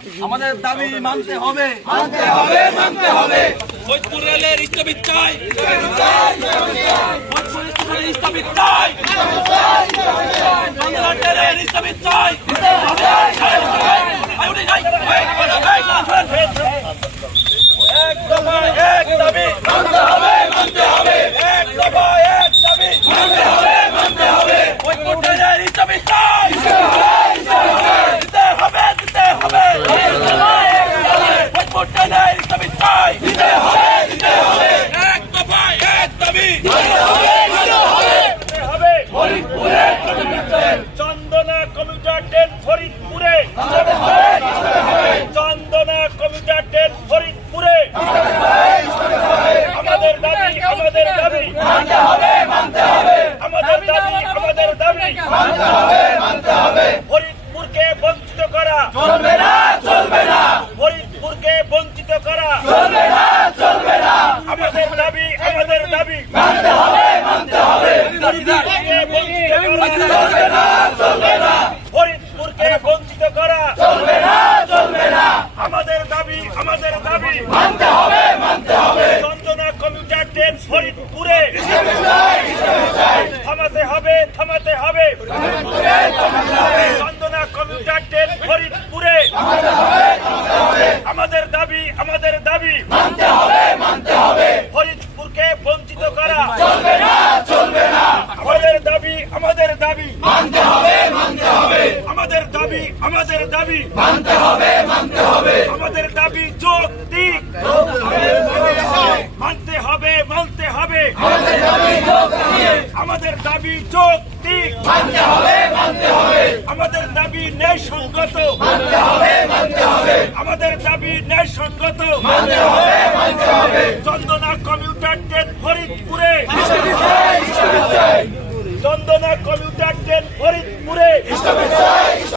আমাদের দাবি মানতে হবে, মানতে হবে, মানতে হবে। ফরিদপুর রেলের স্থগিত চাই, ফরিদপুর স্টেশনের স্থগিত চাই, বাংলা ট্রেনের স্থগিত চাই। এক দফা এক দাবি মানতে হবে, মানতে হবে। এক দফা এক দাবি মানতে হবে, মানতে হবে। ফরিদপুর ট্রেনের স্থগিত চাই, দিতে হবে, দিতে হবে। দিতে হবে, দিতে হবে। ফরিদপুর ট্রেনের স্থগিত চাই, দিতে হবে, দিতে হবে। এক দফা এক দাবি মানতে হবে, মানতে হবে। হবে। ফরিদপুরে চন্দনা কমিউটার ট্রেন ফরিদপুরে, মানতে হবে, মানতে হবে। চন্দনা কমিউটার ট্রেন ফরিদপুরে। আমাদের দাবি, আমাদের দাবি, মানতে হবে, মানতে হবে। আমাদের দাবি, আমাদের দাবি। মানতে হবে, মানতে হবে। ফরিদপুরকে বঞ্চিত করা, চলবে না, চলবে না। ফরিদপুরকে বঞ্চিত করা চলবে না, চলবে না। আমাদের দাবি, আমাদের দাবি। মানতে হবে, মানতে হবে। ফরিদপুরকে বঞ্চিত করা, চলবে না, চলবে না। ফরিদপুরকে বঞ্চিত করা চলবে না, চলবে না। আমাদের দাবি, আমাদের দাবি। মানতে হবে, মানতে হবে। চন্দনা কমিউটার ট্রেন ফরিদপুরে হিসেবে চাই, হিসেবে চাই। থামাতে হবে, থামাতে হবে। ফরিদপুরে থামাতে হবে। চন্দনা কমিউটার ট্রেন ফরিদপুরে। থামাতে হবে, থামাতে হবে। আমাদের দাবি, আমাদের দাবি। মানতে হবে, মানতে হবে। ফরিদপুরকে বঞ্চিত করা চলবে না, চলবে না। আমাদের দাবি, আমাদের দাবি। মানতে হবে, মানতে হবে। আমাদের দাবি, আমাদের দাবি। মানতে হবে, মানতে হবে। আমাদের দাবি যৌক্তিক। মানতে হবে, মানতে হবে। আমাদের দাবি যৌক্তিক। আমাদের দাবি যৌক্তিক। মানতে হবে, মানতে হবে। আমাদের দাবি ন্যায়সঙ্গত। মানতে হবে, মানতে হবে। আমাদের দাবি ন্যায়সঙ্গত। মানতে হবে, মানতে হবে। চন্দনা কমিউটার ট্রেন ফরিদপুরে, হিসেবে চাই, হিসেবে চাই। চন্দনা কমিউটার ট্রেন ফরিদপুরে। হিসেবে চাই,